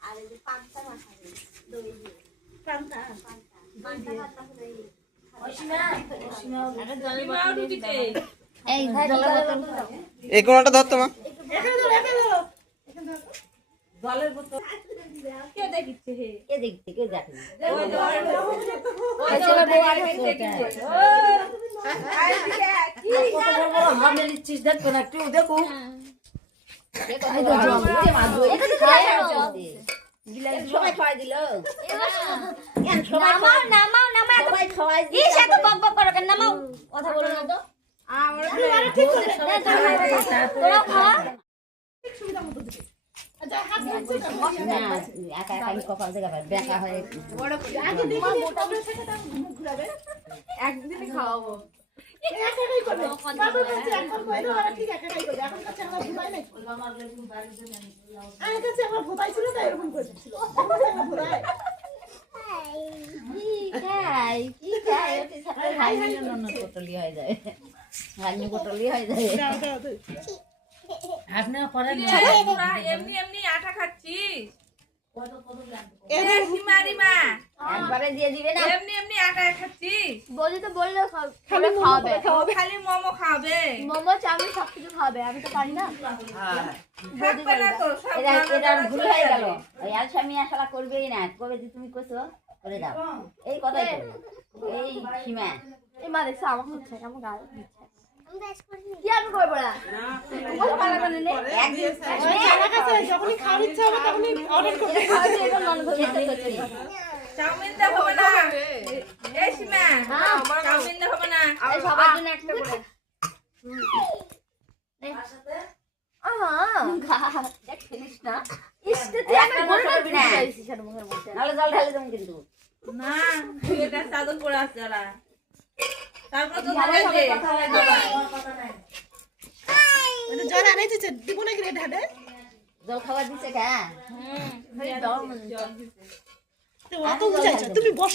আর এই যে পান্তা মাখাবে দই দিয়ে পান্তা পান্তা পান্তা পান্তা করে এই জলের বোতল। এই কোনটা ধর তোমা জলের বোতল। কে দেখিচ্ছে হে কে দেখছে কেউ দেখে না। ওই তো আর ওই ছেলে বউ আর ওই হচ্ছে দেখিচ্ছে ওটা। ও আই দিকে কি এই তো জল দিতে মারবো। এটা তো খায় না সবাই খাওয়াই দিল নামাও নামাও নামাও সবাই খাওয়াই দিল ইস এত বক বক করো কেন নামাও কথা বলো না তো তোরা খাওয়া না একা একা কপাল থেকে পাই হয়ে একদিনই খাওয়াবো হয়ে যায় হয়ে যায় আপনারা এমনি এমনি আটা খাচ্ছিস। একবারে দিয়ে দিবে না। এমনি এমনি আটা খাচ্ছিস। বলি তো বললে খাবে খাওয়াবে। খালি মোমো খাবে। মোমো চাউমিন সব কিছু খাবে আমি তো পারি না। হ্যাঁ। থাকবে না তো সব এটা এটা ভুল হয়ে গেল। ওই আলসামি করবেই না। কবে যে তুমি কইছো করে দাও। এই কথাই এই সীমা। এই মা দেখছ আমাকে হচ্ছে আমার দিচ্ছে। না তোমার পালা করে নে মুখের মধ্যে নাহলে জল ঢালে দেবো কিন্তু না এটা চাদর পরে আছে ওরা তারপর তো ভালো খাবে হবে, যে। কথা হবে। জল খাবার দিছে কা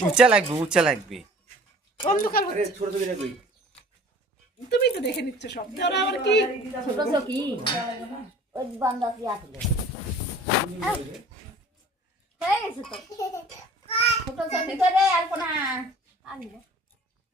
উচ্চা লাগবে উচ্চা লাগবে। তুমি তো দেখে নিচ্ছ সব। আবার কি? ছোট ওই বান্দা কি হয়ে। গেছে তো। ছোট সখি তো রে আর কোনা আনবে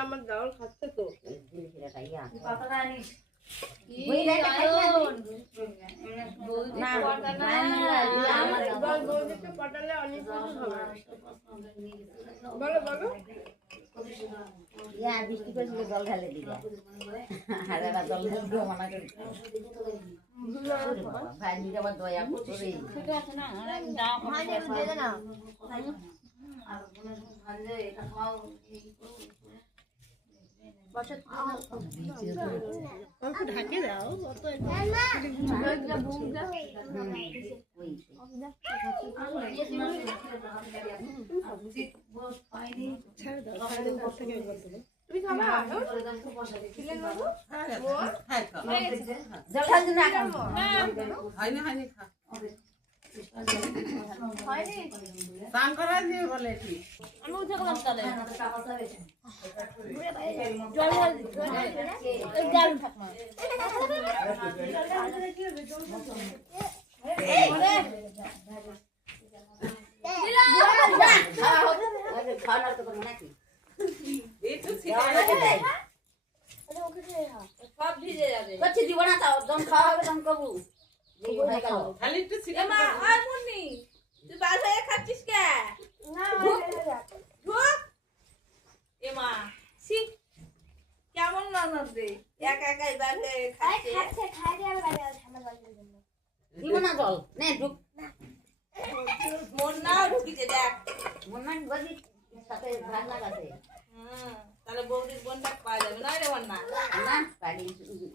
আমার দাওয়াল খাচ্ছে তো ইয়ে বলো বলো ইয়া, বৃষ্টি করেছিল, জল ঢালে দিবে। আর এবার জল ঢালে দিও মানা করে। ভাই নিজে আবার দয়া করতো রে। দিয়ে দে না অল্প ঢাকে দাও ছেড়ে দাও তুমি খাবা স্নান করা দিয়ে বলে কি আমি উঠে গেলাম তাহলে খাওয়া তো নাকি? একটু খাওয়া নাকি সব ভিজে যাবে। করছি দিব না তাও যখন খাওয়া হবে তখন কবু এই গেল। খালি একটু এ মা আর মুন্নি তুই বাসায় খাচ্ছিস কে? ঢুক এ মা সি কেমন ননদ রে? একা একাই বাইরে খাচ্ছে। খাচ্ছে খাই দিয়ে আবার বাইরে ঠান্ডা জল দিব না জল। নে ঢুক মন নাও ঢুকিছে দেখ। মন না বাজি সাথে ভাগ লাগাতে তাহলে বৌদির বোনটা পাওয়া যাবে না রে মন না না বাড়ি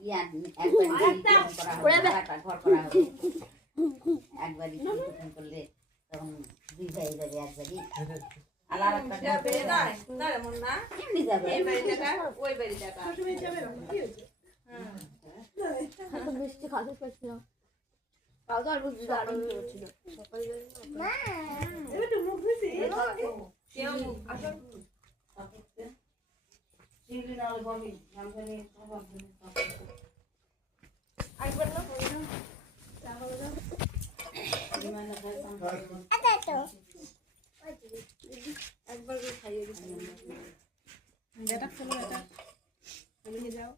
ইয়া একবার ঘর করা হবে একবারই টিউশন করলে তখন দুই ভাই যাবে একবারই আর আর একটা যাবে না না রে মন না কেমনি যাবে এই বাড়ি ওই বাড়ি টাকা শ্বশুরবাড়ি যাবে কি হয়েছে? এত বৃষ্টি খাতে পারছিলাম তাও তো আর দারুণ হচ্ছিল এবার তো মুখ ধুইছি। কেউ আসো একবার খাইয়ে দিচ্ছি বেটা খোলো বেটা নিয়ে যাও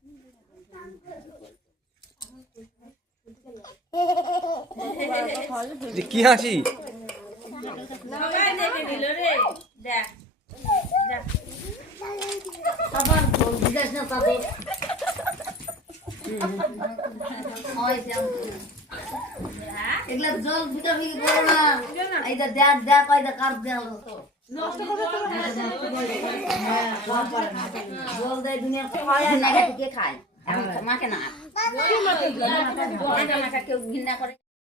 কি হাসি সবাই দেখে নিল রে দেখ দেখ সবার জল এগুলা জল না। এইটা দেখ দেখ এইটা কার দেওয়া হতো জল দেয় দুনিয়া। খায় কে খায়? এখন মাকে না। মাকে কেউ ঘৃণা করে।